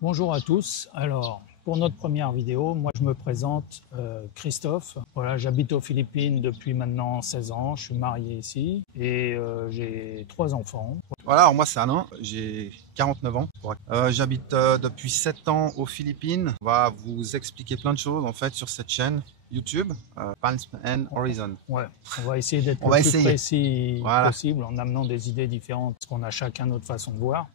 Bonjour à tous. Alors, pour notre première vidéo, moi je me présente Christophe. Voilà, j'habite aux Philippines depuis maintenant 16 ans. Je suis marié ici et j'ai 3 enfants. Voilà, alors moi c'est Alain, j'ai 49 ans. J'habite depuis 7 ans aux Philippines. On va vous expliquer plein de choses en fait sur cette chaîne YouTube, Palms and Horizon. Ouais, on va essayer d'être On le va plus essayer. précis Voilà. possible en amenant des idées différentes parce qu'on a chacun notre façon de voir.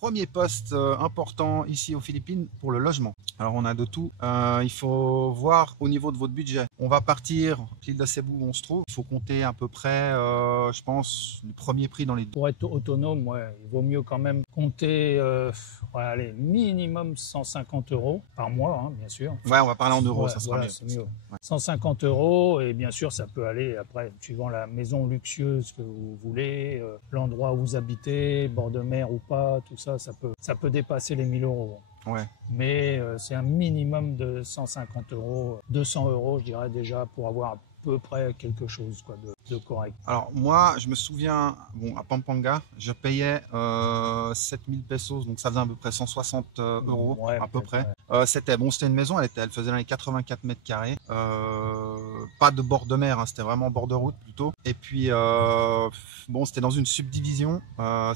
Premier poste important ici aux Philippines pour le logement. Alors on a de tout. Il faut voir au niveau de votre budget. On va partir l'île de Cebu où on se trouve. Il faut compter à peu près, je pense, le premier prix dans les... Pour être autonome, ouais, il vaut mieux quand même compter allez, minimum 150 € par mois, hein, bien sûr. Ouais, on va parler en euros, Ouais, ça sera voilà, mieux. c'est mieux. Ouais. 150 € et bien sûr ça peut aller après suivant la maison luxueuse que vous voulez, l'endroit où vous habitez, bord de mer ou pas, tout ça, ça peut dépasser les 1000 €. Ouais. Mais c'est un minimum de 150 €, 200 € je dirais déjà pour avoir à peu près quelque chose quoi, de correct. Alors moi, je me souviens, bon, à Pampanga, je payais 7000 pesos, donc ça faisait à peu près 160 € Ouais, à peu près. ouais. C'était une maison, elle faisait dans les 84 mètres carrés, pas de bord de mer, hein, c'était vraiment bord de route plutôt. Et puis bon, c'était dans une subdivision.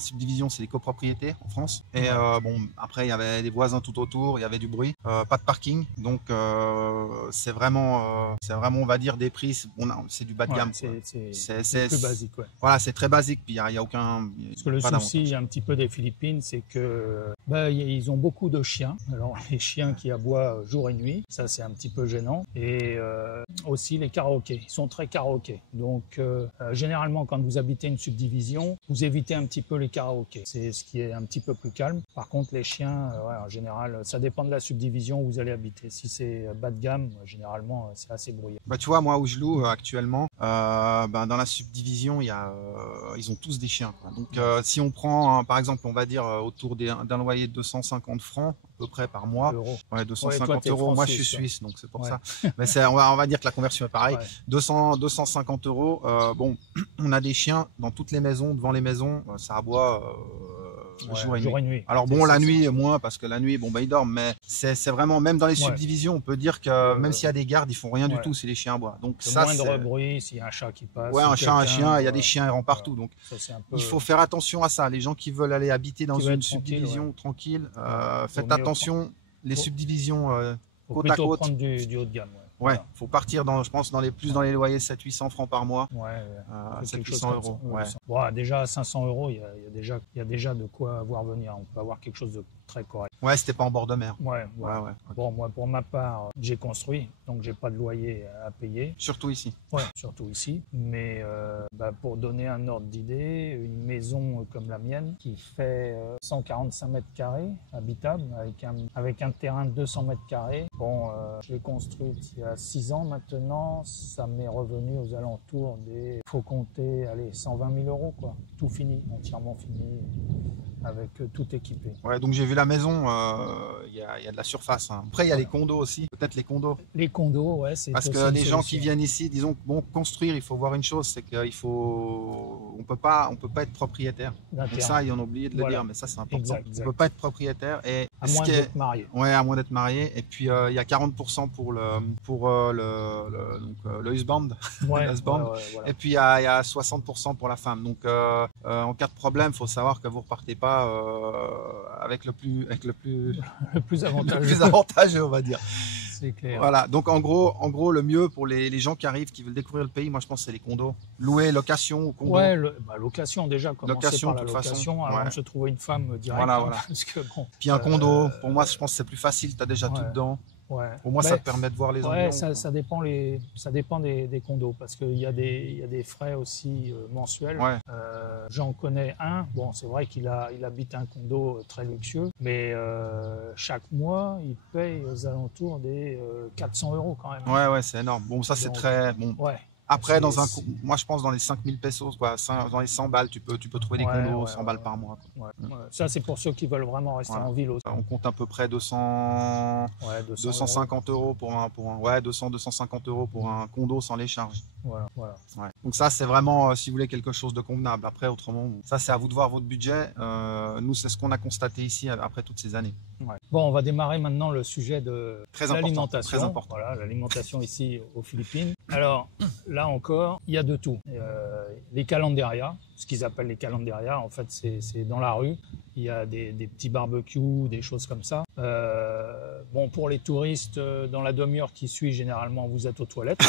Subdivision, c'est les copropriétés en France. Et bon, après il y avait des voisins tout autour, il y avait du bruit, pas de parking, donc c'est vraiment, on va dire des prix. C'est du bas de gamme. C'est plus basique. Ouais. Voilà, c'est très basique. Puis il y a aucun. Parce que le souci un petit peu des Philippines, c'est que ils ont beaucoup de chiens. Alors les chiens qui aboient jour et nuit, ça c'est un petit peu gênant. Et aussi les karaokés, ils sont très karaokés. Donc généralement quand vous habitez une subdivision, vous évitez un petit peu les karaokés. C'est ce qui est un petit peu plus calme. Par contre les chiens, en général, ça dépend de la subdivision où vous allez habiter. Si c'est bas de gamme, généralement c'est assez bruyant. Bah, tu vois, moi où je loue actuellement, dans la subdivision, ils ont tous des chiens, quoi. Donc si on prend par exemple, on va dire autour d'un loyer de 250 francs à peu près par mois, ouais, 250 €. Moi je suis suisse, donc c'est pour ça. Mais on va dire que la conversion est pareille. Ouais. 250 €. Bon, on a des chiens dans toutes les maisons, devant les maisons, ça aboie jour et nuit. Alors bon, la nuit moins parce que la nuit, bon ils dorment, mais c'est vraiment, même dans les subdivisions, on peut dire que même s'il y a des gardes, ils font rien du tout si les chiens aboient. Donc le moindre bruit, s'il y a un chat qui passe. Ouais, un chien, il y a des chiens errants partout. Donc il faut faire attention à ça. Les gens qui veulent aller habiter dans une subdivision tranquille, faites attention. Les subdivisions côte à côte. Prendre du haut de gamme. Ouais, faut partir je pense dans les loyers 700-800 francs par mois. Ouais, 700 €. Ouais. Bon, déjà à 500 €, il y a déjà de quoi voir venir. On peut avoir quelque chose de très correct. Ouais, c'était pas en bord de mer. Ouais. Bon, moi pour ma part, j'ai construit, donc j'ai pas de loyer à payer. Surtout ici. Ouais, surtout ici. Mais pour donner un ordre d'idée, une maison comme la mienne qui fait 145 mètres carrés habitable avec un terrain de 200 mètres carrés. Bon, je l'ai construite il y a 6 ans maintenant, ça m'est revenu aux alentours faut compter, 120 000 € quoi. Tout fini, entièrement fini, avec tout équipé. Ouais, donc j'ai vu la maison, il y a de la surface. Hein. Après, il y a les condos aussi, peut-être les condos. Les condos, ouais, c'est parce que les gens qui viennent ici, disons, bon, construire, il faut voir une chose, c'est on peut pas être propriétaire. Donc ça, ils ont oublié de le dire, mais ça c'est important. On peut pas être propriétaire et à moins d'être marié. Ouais, à moins d'être marié. Et puis il y a 40% pour le husband. Ouais, voilà. Et puis il y a 60% pour la femme. Donc en cas de problème, il faut savoir que vous repartez pas avec le plus avantageux. Le plus avantageux, on va dire. C'est clair. Voilà, donc en gros, le mieux pour les gens qui arrivent, qui veulent découvrir le pays, moi je pense que c'est les condos. Louer, location ou condo. Ouais, location déjà, commencer par la location, avant de se trouver une femme directe. Voilà. Parce que, bon, puis un condo, pour moi je pense que c'est plus facile, tu as déjà tout dedans. Ouais. Pour moi, ça te permet de voir les environs. Ça dépend des condos parce qu'il y a des frais aussi mensuels. Ouais. J'en connais un. Bon, c'est vrai qu'il habite un condo très luxueux, mais chaque mois, il paye aux alentours des 400 € quand même. Ouais, c'est énorme. Bon, ça c'est très bon. Ouais. Après, moi je pense dans les 5000 pesos, quoi, dans les 100 balles, tu peux trouver des condos, 100 balles par mois. Ça, c'est pour ceux qui veulent vraiment rester en ville aussi. On compte à peu près 250 euros pour un 250 euros pour un condo sans les charges. Voilà. Donc ça, c'est vraiment si vous voulez quelque chose de convenable. Après, autrement, ça c'est à vous de voir votre budget. Nous, c'est ce qu'on a constaté ici après toutes ces années. Bon, on va démarrer maintenant le sujet de l'alimentation. Très important. Voilà, l'alimentation ici aux Philippines. Alors là encore, il y a de tout. Les calenderias, ce qu'ils appellent les calenderias, en fait, c'est dans la rue. Il y a des petits barbecues, des choses comme ça. Bon, pour les touristes, dans la demi-heure qui suit, généralement, vous êtes aux toilettes.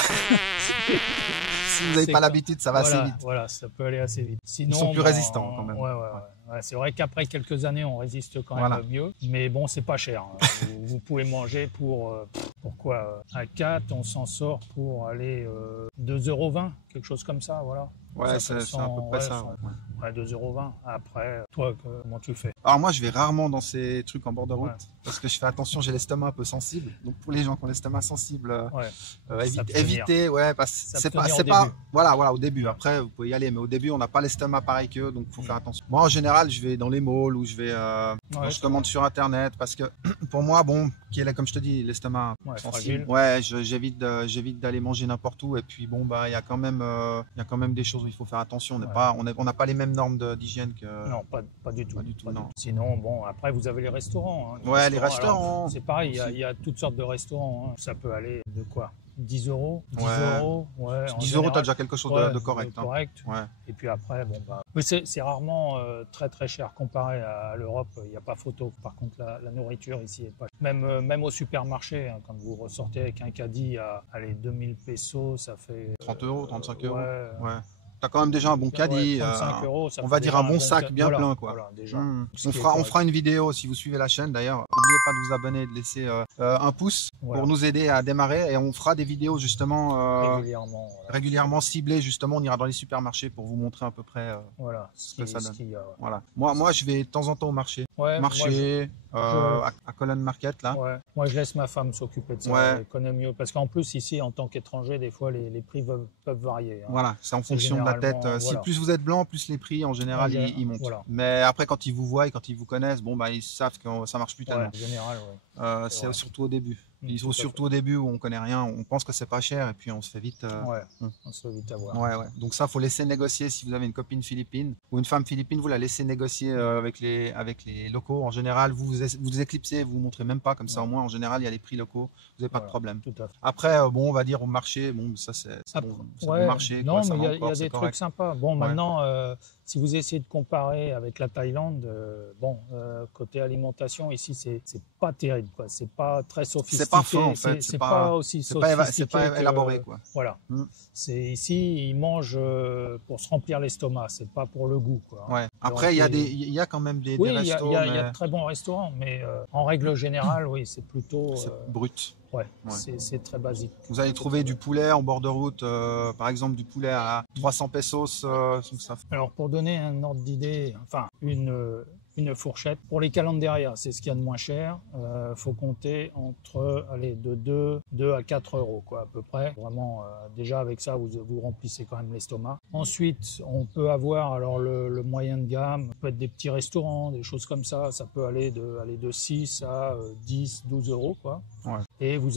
Si vous n'avez pas l'habitude, ça va assez vite. Voilà, ça peut aller assez vite. Sinon, ils sont plus résistants quand même. Ouais, c'est vrai qu'après quelques années, on résiste quand même mieux. Mais bon, c'est pas cher. Vous pouvez manger pour quoi à 4, on s'en sort pour aller 2,20 €, quelque chose comme ça, voilà. Ouais, c'est à peu près ça. 2,20 €. Après, toi, comment tu fais? Alors moi, je vais rarement dans ces trucs en bord de route parce que je fais attention, j'ai l'estomac un peu sensible. Donc pour les gens qui ont l'estomac sensible, évitez. C'est pas. Voilà, au début. Après, vous pouvez y aller, mais au début, on n'a pas l'estomac pareil qu'eux, donc il faut faire attention. Moi, en général, je vais dans les malls ou je vais, je commande sur Internet parce que pour moi, bon, comme je te dis, l'estomac sensible. J'évite d'aller manger n'importe où. Et puis bon, bah, il y a quand même des choses où il faut faire attention. On n'a pas les mêmes normes d'hygiène que. Non, pas du tout. Non. Sinon, bon, après, vous avez les restaurants. Les restaurants. C'est pareil, il y a toutes sortes de restaurants. Ça peut aller de quoi? 10 €, 10 €. 10 €, tu as déjà quelque chose de correct. Et puis après, bon, bah, c'est rarement très très cher comparé à l'Europe. Il n'y a pas photo. Par contre, la nourriture ici est pas chère. Même au supermarché, quand vous ressortez avec un caddie à 2000 pesos, ça fait 30 €, 35 €. T'as quand même déjà un bon caddie, 35 €, on va dire un bon sac bien plein, quoi. Voilà, déjà. On fera une vidéo si vous suivez la chaîne d'ailleurs. N'oubliez pas de vous abonner et de laisser un pouce pour nous aider à démarrer, et on fera des vidéos justement régulièrement ciblées. Justement, on ira dans les supermarchés pour vous montrer à peu près ce que ça donne. Moi, je vais de temps en temps au marché. À Colonne Market là. Moi, je laisse ma femme s'occuper de ça. Elle connaît mieux parce qu'en plus ici, en tant qu'étranger, des fois les prix peuvent varier. Voilà, c'est en fonction de la tête. Si plus vous êtes blanc, plus les prix en général ils montent. Mais après, quand ils vous voient et quand ils vous connaissent, bon bah ils savent que ça marche plus tellement. En général, c'est surtout au début. Surtout au début où on connaît rien, on pense que c'est pas cher et puis on se fait vite. On se fait vite avoir. Donc ça, faut laisser négocier. Si vous avez une copine philippine ou une femme philippine, vous la laissez négocier avec les locaux. En général, vous éclipsez, vous montrez même pas, comme ça au moins en général il y a les prix locaux, vous n'avez pas de problème. Tout à fait. Après, bon, on va dire au marché, bon ça c'est bon marché. Non, mais il y a des trucs sympas. Bon, maintenant, si vous essayez de comparer avec la Thaïlande, côté alimentation ici c'est pas terrible, quoi. C'est pas très sophistiqué. C'est pas fin en fait. C'est pas aussi sophistiqué. C'est pas élaboré, quoi. Voilà. C'est ici ils mangent pour se remplir l'estomac, c'est pas pour le goût, quoi. Après, il y a quand même des restos. Il y a de très bons restaurants, mais en règle générale, c'est plutôt brut. C'est très basique. Vous allez trouver du poulet en bord de route, par exemple du poulet à 300 pesos. Alors pour donner un ordre d'idée, enfin une fourchette. Pour les calenderias, c'est ce qu'il y a de moins cher. Faut compter entre de 2 à 4 €, quoi, à peu près. Vraiment, déjà avec ça, vous remplissez quand même l'estomac. Ensuite, on peut avoir alors le moyen de gamme. Ça peut être des petits restaurants, des choses comme ça. Ça peut aller de 6 à 10, 12 €, quoi. Et vous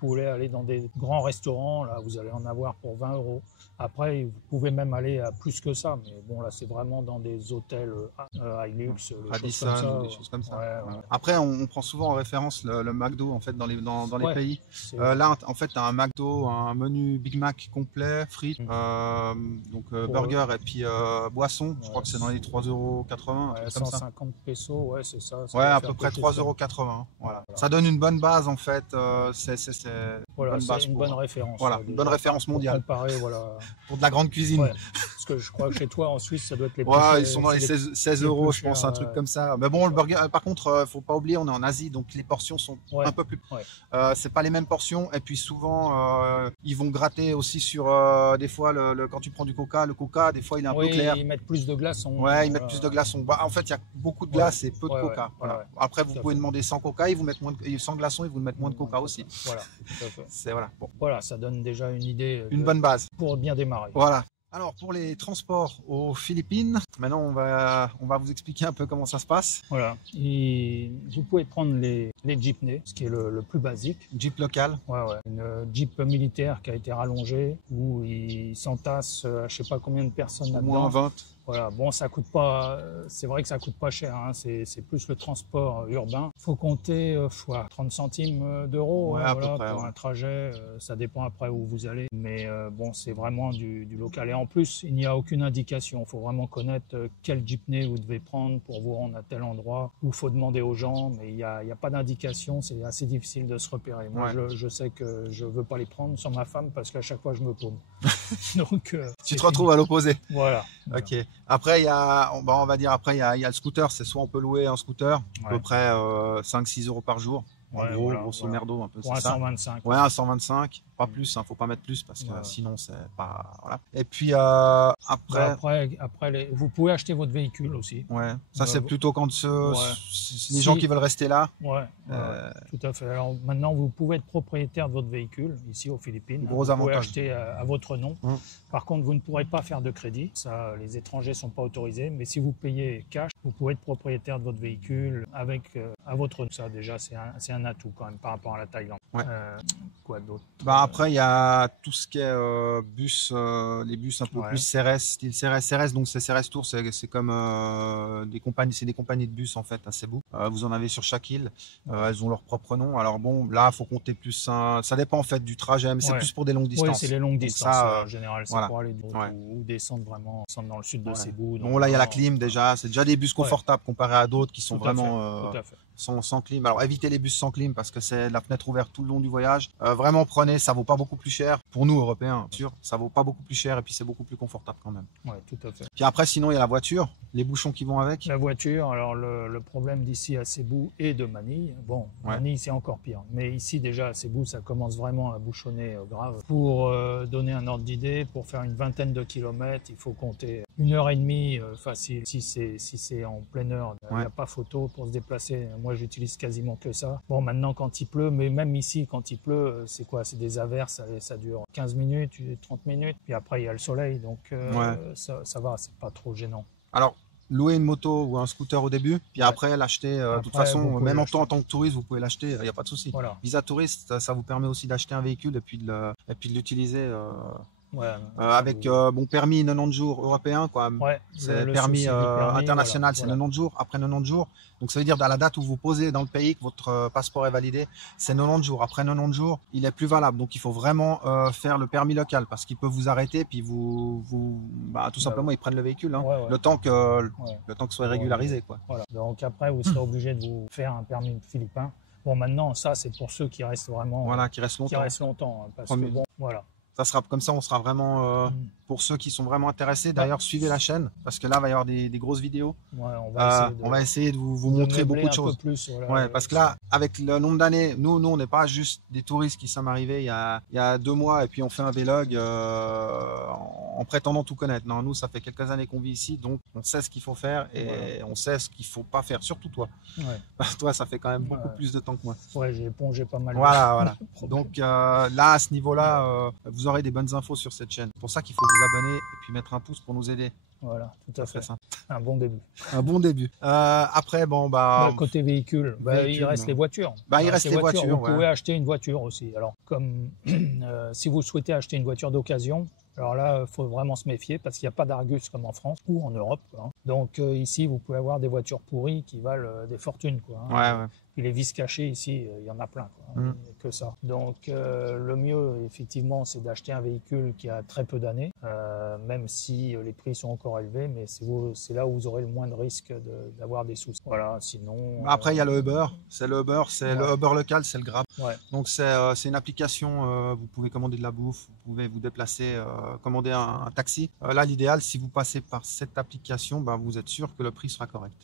pouvez aller dans des grands restaurants. Là, vous allez en avoir pour 20 €. Après, vous pouvez même aller à plus que ça. Mais bon, là, c'est vraiment dans des hôtels Hilux, des choses comme ça. Après, on prend souvent en référence le McDo en fait dans les pays. Là, en fait, tu as un McDo, un menu Big Mac complet, frites, burger et puis boisson. Je crois que c'est dans les 3,80 €. 150 pesos, c'est ça. À peu près 3,80 €. Voilà. Ça donne une bonne base en fait. C'est une bonne référence. Voilà, une bonne référence mondiale. Pour comparer, pour de la grande cuisine. Parce que je crois que chez toi en Suisse, ça doit être les plus ils sont dans les 16 €, je pense, un truc comme ça. Mais bon, le burger, par contre, faut pas oublier, on est en Asie, donc les portions sont un peu plus. C'est pas les mêmes portions. Et puis souvent, ils vont gratter aussi sur des fois quand tu prends du coca, le coca, des fois il est un peu clair. Ils mettent plus de glaçons. Ils mettent plus de glaçons. En fait, il y a beaucoup de glace et peu de coca. Après, vous pouvez demander sans coca, ils vous mettent sans glaçons, ils vous mettent moins de coca aussi. fait. Voilà. Bon. Voilà, ça donne déjà une idée. Une bonne base. Pour bien démarrer. Voilà. Alors pour les transports aux Philippines, maintenant on va vous expliquer un peu comment ça se passe. Voilà. Et vous pouvez prendre les jeepneys, ce qui est le plus basique. Jeep local. Ouais. Une Jeep militaire qui a été rallongée, où il s'entasse je sais pas combien de personnes là-dedans. Moins 20. Voilà, bon, ça coûte pas, c'est vrai que ça coûte pas cher, hein, c'est plus le transport urbain. Faut compter 30 centimes d'euros ouais, voilà, près, pour un trajet, ça dépend après où vous allez. Mais bon, c'est vraiment du local. Et en plus, il n'y a aucune indication. Il faut vraiment connaître quel jeepney vous devez prendre pour vous rendre à tel endroit, où il faut demander aux gens, mais il n'y a pas d'indication, c'est assez difficile de se repérer. Moi, je sais que je veux pas les prendre sur ma femme parce qu'à chaque fois, je me paume. Donc, tu te retrouves à l'opposé. Voilà. Ok. Après, il y a le scooter. C'est soit on peut louer un scooter, à peu près 5-6 euros par jour. En gros, grosso merdo, un peu pour c'est ça. 125. Ouais, un 125, pas plus, faut pas mettre plus parce que sinon c'est pas. Voilà. Et puis après, vous pouvez acheter votre véhicule aussi. Ouais, ça c'est plutôt quand les gens qui veulent rester là. Ouais, tout à fait. Alors maintenant, vous pouvez être propriétaire de votre véhicule ici aux Philippines. Gros vous avantage. pouvez acheter à votre nom. Par contre, vous ne pourrez pas faire de crédit. Ça, les étrangers sont pas autorisés. Mais si vous payez cash, vous pouvez être propriétaire de votre véhicule avec à votre nom. Ça déjà, c'est un atout quand même par rapport à la Thaïlande. Ouais. Quoi d'autre? Après, il y a tout ce qui est bus, les bus un peu plus CRS, style CRS. Donc, c'est CRS Tour, c'est comme des compagnies de bus en fait à Cebu. Vous en avez sur chaque île. Elles ont leur propre nom. Alors bon, là, il faut compter plus. Ça dépend en fait du trajet, mais c'est plus pour des longues distances. Oui, c'est les longues distances. Ça, en général, c'est pour aller ou descendre vraiment dans le sud de Cebu. Bon, là, il y a la clim déjà. C'est déjà des bus confortables comparé à d'autres qui sont vraiment tout à fait. Sans clim. Alors évitez les bus sans clim parce que c'est la fenêtre ouverte tout le long du voyage. Vraiment prenez, ça vaut pas beaucoup plus cher. Pour nous Européens, bien sûr, ça vaut pas beaucoup plus cher et puis c'est beaucoup plus confortable quand même. Ouais, tout à fait. Puis après, sinon il y a la voiture, les bouchons qui vont avec. La voiture, alors le problème d'ici à Cebu et de Manille, bon, Manille c'est encore pire. Mais ici déjà à Cebu, ça commence vraiment à bouchonner grave. Pour donner un ordre d'idée, pour faire une vingtaine de kilomètres, il faut compter 1h30 facile. Si c'est en pleine heure, il n'y a pas photo pour se déplacer. Moi, j'utilise quasiment que ça. Bon, maintenant, quand il pleut, mais même ici, quand il pleut, c'est quoi? C'est des averses, ça dure 15 minutes, 30 minutes, puis après, il y a le soleil, donc ça va, c'est pas trop gênant. Alors, louer une moto ou un scooter au début, puis après l'acheter. De toute façon, même en tant que touriste, vous pouvez l'acheter, il n'y a pas de souci. Voilà. Visa touriste, ça vous permet aussi d'acheter un véhicule et puis de l'utiliser. Avec permis 90 jours européen, quoi. C'est permis international, c'est 90 jours. Après 90 jours, donc ça veut dire à la date où vous posez dans le pays que votre passeport est validé, c'est 90 jours. Après 90 jours, il est plus valable. Donc il faut vraiment faire le permis local parce qu'ils peuvent vous arrêter puis tout simplement ils prennent le véhicule, le temps que ce soit régularisé, quoi. Voilà. Donc après vous serez obligé de vous faire un permis philippin. Bon, maintenant ça c'est pour ceux qui restent vraiment qui restent longtemps, parce que bon, voilà. Ça sera comme ça, on sera vraiment pour ceux qui sont vraiment intéressés. D'ailleurs, suivez la chaîne parce que là, il va y avoir des grosses vidéos. On va essayer de vous montrer beaucoup de choses. Parce que là, avec le nombre d'années, nous, on n'est pas juste des touristes qui sommes arrivés il y a 2 mois et puis on fait un vlog en prétendant tout connaître. Non, nous, ça fait quelques années qu'on vit ici, donc on sait ce qu'il faut faire et on sait ce qu'il faut pas faire. Surtout toi. Toi, ça fait quand même beaucoup plus de temps que moi. Ouais, j'ai épongé pas mal. Voilà. Donc là, à ce niveau-là, vous aurez des bonnes infos sur cette chaîne. C'est pour ça qu'il faut vous abonner et puis mettre un pouce pour nous aider. Voilà, tout à fait. Un bon début. Un bon début. Après, côté véhicule, il reste les voitures. Il reste les voitures. Vous pouvez acheter une voiture aussi. Alors, comme si vous souhaitez acheter une voiture d'occasion, alors là, il faut vraiment se méfier parce qu'il n'y a pas d'Argus comme en France ou en Europe. Donc ici, vous pouvez avoir des voitures pourries qui valent des fortunes, Puis les vis cachées ici, il y en a plein, que ça. Donc le mieux, effectivement, c'est d'acheter un véhicule qui a très peu d'années, même si les prix sont encore élevés, mais c'est là où vous aurez le moins de risque d'avoir des soucis. Voilà, sinon... Après, il y a le Uber. C'est le Uber local, c'est le Grab. Donc c'est une application, vous pouvez commander de la bouffe, vous pouvez vous déplacer, commander un taxi. Là, l'idéal, si vous passez par cette application, vous êtes sûr que le prix sera correct.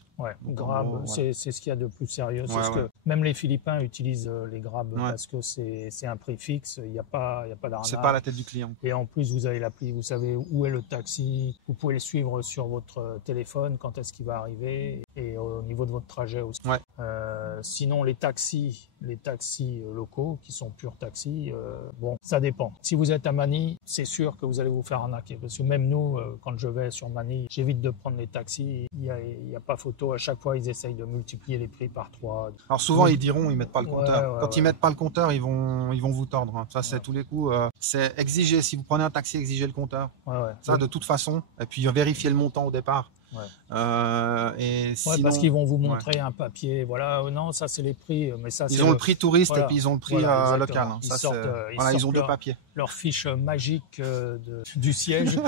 Grab, c'est ce qu'il y a de plus sérieux. Que même les Philippins utilisent les Grab parce que c'est un prix fixe, il n'y a pas d'arnaque. C'est pas à la tête du client. Et en plus, vous avez l'appli, vous savez où est le taxi, vous pouvez le suivre sur votre téléphone, quand est-ce qu'il va arriver. et au niveau de votre trajet aussi. Ouais. Sinon, les taxis locaux qui sont purs taxis, bon, ça dépend. Si vous êtes à Manille, c'est sûr que vous allez vous faire arnaquer. Parce que même nous, quand je vais sur Manille, j'évite de prendre les taxis. Il y a pas photo. À chaque fois, ils essayent de multiplier les prix par 3. Alors souvent, ils diront, ils mettent pas le compteur. Ouais, Quand ils mettent pas le compteur, ils vont vous tordre. Hein. Ça, c'est tous les coups. C'est exiger. Si vous prenez un taxi, exigez le compteur. Ça, de toute façon. Et puis vérifier le montant au départ. Et sinon, parce qu'ils vont vous montrer un papier, voilà, non, ça c'est les prix, mais ça ils ont le prix touriste et puis ils ont le prix local. Hein. Ils ont deux papiers. Leur fiche magique du siège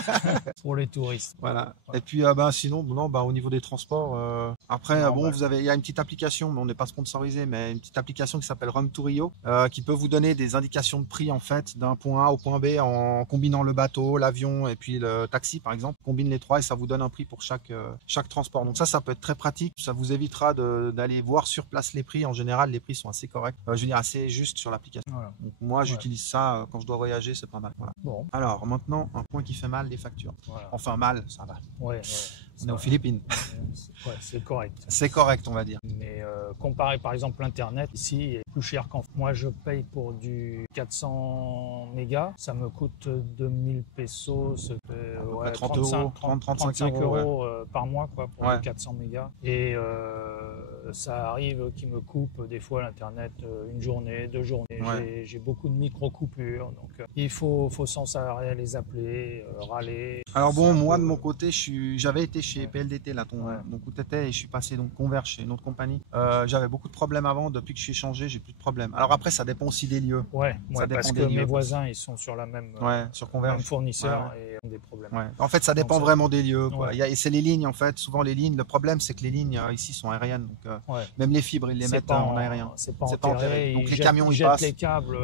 pour les touristes. Voilà. Et puis sinon, au niveau des transports, après, il y a une petite application, mais on n'est pas sponsorisé, mais une petite application qui s'appelle Rome to Rio, qui peut vous donner des indications de prix en fait d'un point A au point B en combinant le bateau, l'avion et puis le taxi par exemple. Combine les trois et ça vous donne un prix pour chaque transport. Donc ça peut être très pratique. Ça vous évitera d'aller voir sur place les prix. En général, les prix sont assez corrects. Je veux dire assez justes sur l'application. Voilà. Donc moi, j'utilise ça quand je dois voyager, c'est pas mal. Voilà. Bon. Alors maintenant, un point qui fait mal, les factures. Voilà. Enfin mal, ça va. On est aux Philippines. C'est correct. C'est correct, on va dire. Mais comparé par exemple l'Internet, ici est plus cher qu'en France. Moi, je paye pour du 400 mégas. Ça me coûte 2000 pesos. 35 euros par mois pour les 400 mégas. Et ça arrive qu'ils me coupe des fois l'Internet une journée, 2 journées. J'ai beaucoup de micro-coupures. Donc il faut sans arrêt les appeler, râler. Alors bon, moi de mon côté, j'avais été chez PLDT, là, mon coup de tête, et je suis passé donc convert chez une autre compagnie. J'avais beaucoup de problèmes avant. Depuis que je suis changé, j'ai plus de problèmes. Alors après, ça dépend aussi des lieux. Parce que mes voisins, ils sont sur la même fournisseur et ont des problèmes. En fait, ça dépend vraiment des lieux. C'est les lignes, en fait. Souvent, les lignes. Le problème, c'est que les lignes ici sont aériennes. Donc, même les fibres, ils les mettent en aérien. C'est pas enterré. Donc les camions, ils passent. Les câbles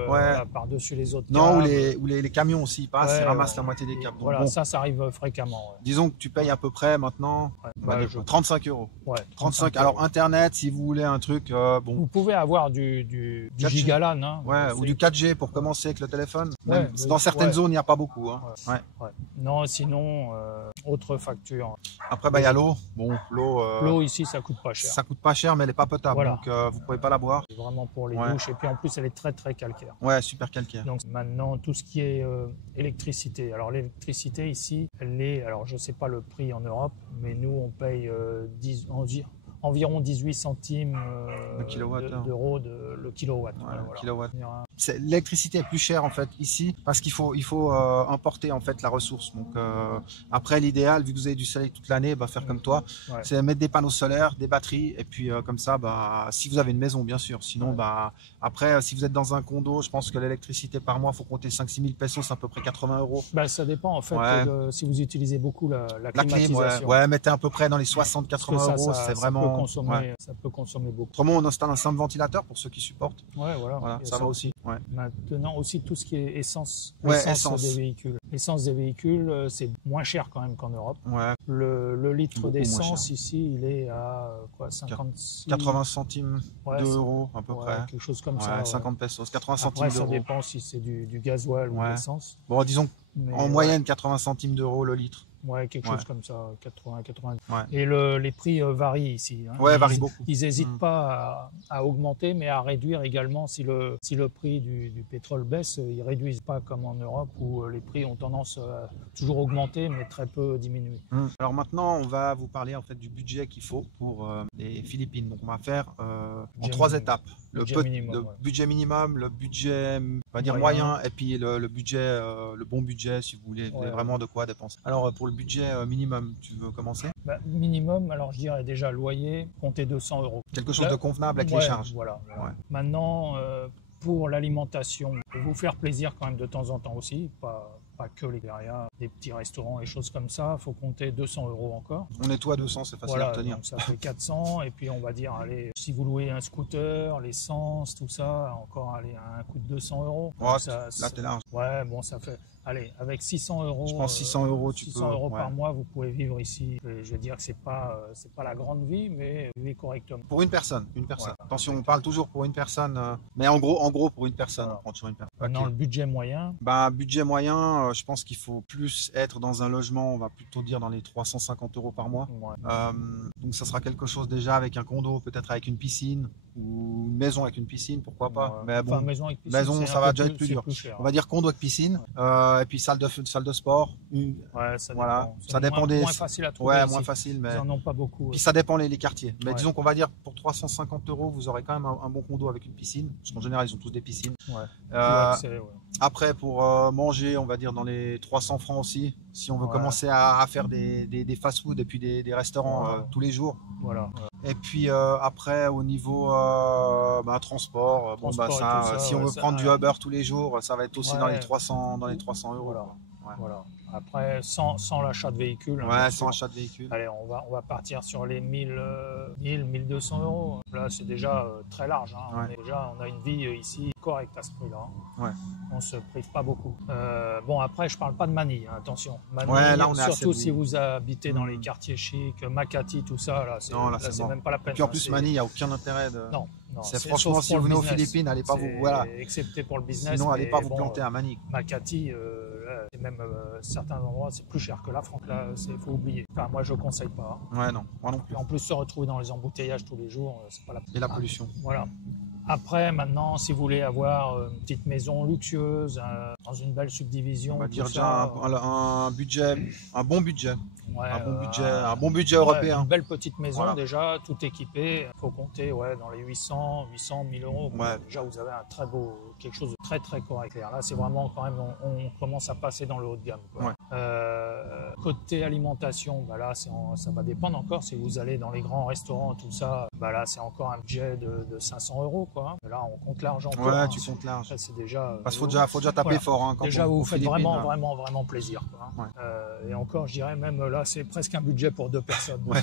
par-dessus les autres. Non, ou les camions aussi, ils passent, ils ramassent la moitié des câbles. Voilà, ça arrive fréquemment. Disons que tu payes à peu près maintenant 35 euros. 35. Alors Internet, si vous voulez un truc, vous pouvez avoir du gigalan, ou du 4G pour commencer avec le téléphone. Dans certaines zones, il n'y a pas beaucoup. Non, sinon autre facture. Après, il y a l'eau. Bon, l'eau ici, ça coûte pas cher. Ça coûte pas cher, mais elle est pas potable, donc vous pouvez pas la boire. C'est vraiment pour les douches, et puis en plus, elle est très très calcaire. Ouais, super calcaire. Donc maintenant, tout ce qui est électricité. Alors l'électricité ici, elle est. Alors je sais pas le prix en Europe, mais nous on paye environ 18 centimes d'euros le kilowatt. Kilowatt. L'électricité est plus chère en fait ici parce qu'il faut importer en fait la ressource. Donc après l'idéal, vu que vous avez du soleil toute l'année, faire comme toi, c'est mettre des panneaux solaires, des batteries et puis comme ça, si vous avez une maison bien sûr. Sinon, après si vous êtes dans un condo, je pense que l'électricité par mois, faut compter 5-6 000 pesos, c'est à peu près 80 euros. Ça dépend en fait si vous utilisez beaucoup la climatisation. Mettez à peu près dans les 60-80 euros, c'est vraiment. Ça peut consommer beaucoup. Autrement, on installe un simple ventilateur pour ceux qui supportent. Ça va aussi. Maintenant aussi tout ce qui est essence des véhicules. L'essence des véhicules, c'est moins cher quand même qu'en Europe. Le litre d'essence ici, il est à 80 centimes d'euros à peu près. Quelque chose comme ça. 50 pesos, 80 centimes d'euros. Ça dépend si c'est du gasoil ou de l'essence. Bon, disons en moyenne 80 centimes d'euros le litre. Quelque chose comme ça, 80. Et les prix varient ici. Varient beaucoup. Ils n'hésitent pas à augmenter, mais à réduire également si le prix du pétrole baisse. Ils réduisent pas comme en Europe où les prix ont tendance à toujours augmenter, mais très peu diminuer. Alors maintenant, on va vous parler en fait du budget qu'il faut pour les Philippines. Donc on va faire en 3 étapes. Le budget minimum, le budget moyen, et puis le budget, le bon budget si vous voulez vraiment de quoi dépenser. Alors pour le budget minimum, tu veux commencer? Minimum, alors je dirais déjà loyer, comptez 200 euros. Quelque chose de convenable avec les charges. Maintenant, pour l'alimentation, vous faire plaisir quand même de temps en temps aussi, pas que les derrière, des petits restaurants et choses comme ça, il faut compter 200 euros encore. On nettoie 200, c'est facile à retenir. Donc ça fait 400, et puis on va dire, allez, si vous louez un scooter, l'essence, tout ça, encore aller à un coût de 200 euros. Là, t'es large. Ça fait, allez, avec 600 euros. Je pense 600 euros, 600 euros par mois, vous pouvez vivre ici. Et je veux dire que c'est pas la grande vie, mais vivez correctement. Pour une personne. Attention, on parle toujours pour une personne, mais en gros pour une personne, Voilà. on prend toujours une personne. Maintenant, Ok. le budget moyen, Bah, budget moyen, je pense qu'il faut plus être dans un logement, on va plutôt dire dans les 350 euros par mois. ouais. Donc ça sera quelque chose déjà avec un condo, peut-être avec une piscine, ou une maison avec une piscine, pourquoi pas. Ouais. Mais bon, Enfin, maison avec piscine, maison, c'est ça un va peu déjà être plus c'est dur. plus cher. On va dire condo avec piscine, et puis salle de sport. Ouais, ça Voilà, dépend. C'est ça dépend moins facile à trouver. Ouais, ici. moins facile, mais Ils en ont pas beaucoup. puis ça dépend les quartiers. Mais Ouais. disons qu'on va dire pour 350 euros, vous aurez quand même un bon condo avec une piscine, parce qu'en général ils ont tous des piscines. Ouais. Euh, Accès, ouais. Après, pour manger, on va dire dans les 300 francs aussi. Si on veut Ouais. commencer à faire des fast-food et puis des restaurants Ouais. tous les jours. Voilà. Et puis après, au niveau transport, bon, Transport et ça, tout ça, si on ouais, veut ça, prendre du ouais. Uber tous les jours, ça va être aussi Ouais. dans les 300 euros. Voilà. quoi. Ouais, Voilà. Après, sans l'achat de véhicule. hein, Ouais, bien sans sûr. achat de véhicule. Allez, on va partir sur les 1200 euros. Là, c'est déjà très large. Hein. Ouais. On a une vie ici correcte à ce prix-là. Hein. Ouais. On se prive pas beaucoup. Bon, après, je parle pas de Manille, hein, attention. Manille, Ouais, là, on est assez surtout si bon. vous habitez dans les Mm. quartiers chics, Makati, tout ça, là, Non, là, c'est mort. même pas la peine. Puis en hein, plus, c'est- Manille, il n'y a aucun intérêt de. Non, non. C'est c'est franchement, sauf si pour vous le venez aux business. Philippines, allez pas vous. C'est Voilà. excepté pour le business. Sinon, allez mais pas vous bon, planter à Manille. Makati, là, et même certains endroits, c'est plus cher que la France. Là, il faut oublier. Enfin, moi, je ne conseille pas. Hein. Ouais, non, moi non plus. Puis en plus, se retrouver dans les embouteillages tous les jours, c'est pas la peine. Et la pollution. Voilà. Après, maintenant, si vous voulez avoir une petite maison luxueuse, dans une belle subdivision, On va tout dire ça, déjà un budget, un bon budget. ouais, Un bon budget ouais, européen. une belle petite maison Voilà. déjà, tout équipé. Il faut compter dans les 800, 1000 euros. Ouais. Déjà, vous avez quelque chose de très très correct. Là, c'est vraiment quand même, on commence à passer dans le haut de gamme. Quoi. Ouais. Côté alimentation, bah là, ça va dépendre encore. Si vous allez dans les grands restaurants, tout ça, bah là, c'est encore un budget de 500 euros. Quoi. Là, on compte l'argent. Ouais, tu comptes large. Ça, c'est déjà. Parce qu'il faut déjà taper voilà. fort. Hein, quand Déjà, on, vous aux faites Philippines, vraiment plaisir. Quoi. Ouais. Et encore, je dirais même là, c'est presque un budget pour 2 personnes. Ouais.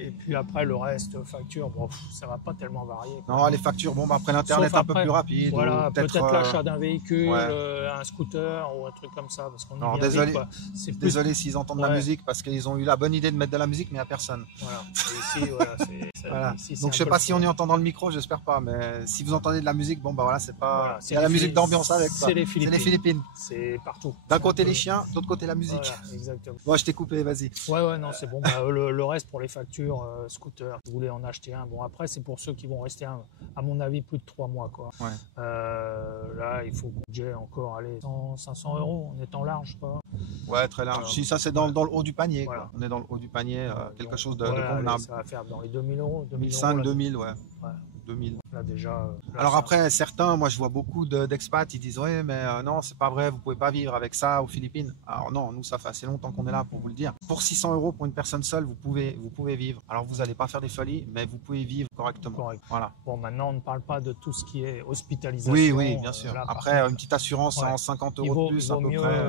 Et puis après, le reste, facture, bon, ça va pas tellement varier. Quoi. Non, les factures, bon, bah, après l'internet Sauf un peu après, plus rapide. Voilà, ou peut-être l'achat d'un véhicule, ouais. un scooter ou un truc comme ça. Parce qu'on y Alors, vient désolé. vite, quoi. C'est plus- Désolé s'ils entendent la Ouais. musique parce qu'ils ont eu la bonne idée de mettre de la musique, mais il n'y a personne. Voilà. Et ici, voilà, Voilà. ici, c'est Donc un je sais peu pas le si fond. on y entend dans le micro, j'espère pas, mais si vous entendez de la musique, bon bah voilà, c'est pas. Voilà, Il y a la les musique Philippines. d'ambiance avec. C'est les C'est les Philippines. Philippines. C'est partout. D'un C'est côté un peu- les chiens, de l'autre côté la musique. Voilà, exactement. Bon, je t'ai coupé, vas-y. Ouais, non, c'est bon. Bah, le reste pour les factures, scooter, si vous voulez en acheter un. Bon, après, c'est pour ceux qui vont rester, à mon avis, plus de 3 mois. Quoi. Ouais. Là, il faut que j'ai encore aller 500 euros en étant large. Quoi. Ouais, très large. Voilà. Si ça c'est dans le haut du panier, Voilà. quoi. On est dans le haut du panier, quelque chose de Ouais, convenable. allez, ça va faire dans les 2000 euros. 1005, là, 2000, ouais. Ouais. 2000. Là, déjà. Là, Alors ça- après, certains, moi je vois beaucoup d'expats, ils disent ouais, mais non, c'est pas vrai, vous pouvez pas vivre avec ça aux Philippines. Alors non, nous ça fait assez longtemps qu'on est là pour vous le dire. Pour 600 euros pour une personne seule, vous pouvez vivre. Alors vous allez pas faire des folies, mais vous pouvez vivre correctement. Correct. Voilà. Bon, maintenant, on ne parle pas de tout ce qui est hospitalisation. Oui, bien sûr. Là, par Après, contre, une petite assurance ouais. en 50 il euros vaut, de plus il à vaut peu mieux, près.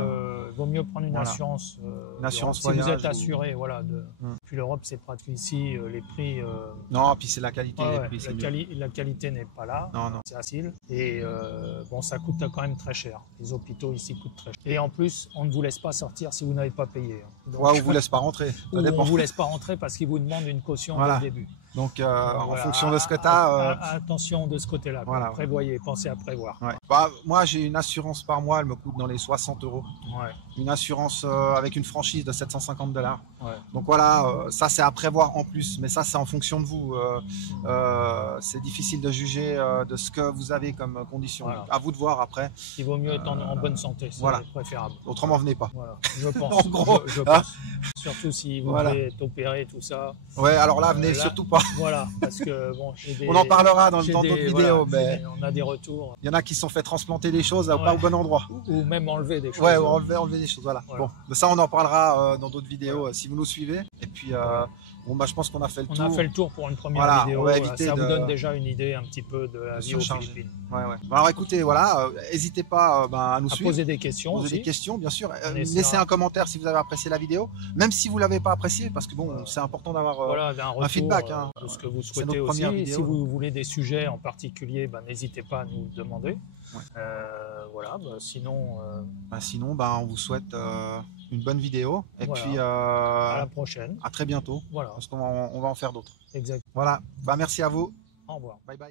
vaut mieux prendre une voilà. assurance. Une assurance si vous voyage êtes assuré, voilà. Mm. Puis l'Europe, c'est pratique. Ici, les prix. Non, puis c'est la qualité, Ouais, les ouais, prix, c'est la, mieux. la qualité n'est pas là. Non, non. C'est facile. Et bon, ça coûte quand même très cher. Les hôpitaux ici coûtent très cher. Et en plus, on ne vous laisse pas sortir si vous n'avez pas payé. Donc, Ouais, on vous laisse pas rentrer. ou Ça dépend. on vous laisse pas rentrer parce qu'ils vous demandent une caution Voilà. dès le début. Donc, en Voilà. fonction de ce que tu as. Attention de ce côté-là. quoi. Voilà. Prévoyez, pensez à prévoir. Ouais. Bah, moi, j'ai une assurance par mois, elle me coûte dans les 60 euros. Ouais, Une assurance avec une franchise de 750 $. ouais. Donc voilà, ça c'est à prévoir en plus, mais ça c'est en fonction de vous. C'est difficile de juger de ce que vous avez comme condition. Voilà. Donc, à vous de voir après. Il vaut mieux être en bonne santé, c'est voilà. préférable. Autrement, venez pas. Voilà, je pense. En gros, je hein. pense. Surtout si vous Voilà. devez être opéré, tout ça. Ouais, alors là, venez Là- surtout pas. Voilà, parce que bon, On en parlera dans j'ai d'autres des- vidéos, voilà, mais on a des retours. il y en a qui se sont fait transplanter des choses pas Ouais. au bon endroit. Ou même enlever des choses. Ouais, enlever des choses, voilà. Voilà. Bon, mais ça on en parlera dans d'autres vidéos si vous nous suivez. Et puis, bon, bah, je pense qu'on a fait le On tour. a fait le tour pour une première Voilà, vidéo. on va éviter ça de- vous donne déjà une idée un petit peu de la de vie aux surcharger. Philippines. Ouais, ouais. Bon, alors écoutez, voilà, n'hésitez pas à nous À suivre. poser des questions Poser aussi. des questions, bien sûr. On Laissez essaiera. un commentaire si vous avez apprécié la vidéo, même si vous l'avez pas apprécié, parce que bon, c'est important d'avoir. Voilà, un retour feedback, hein. de ce que vous C'est souhaitez notre aussi. première vidéo, Si vous voulez des sujets en particulier, n'hésitez pas à nous le demander. Ouais. Voilà, sinon, Sinon, on vous souhaite une bonne vidéo. Et Voilà. puis À la prochaine. à très bientôt. Voilà. Parce qu'on va en faire d'autres. Exact. Voilà. Bah, merci à vous. Au revoir. Bye bye.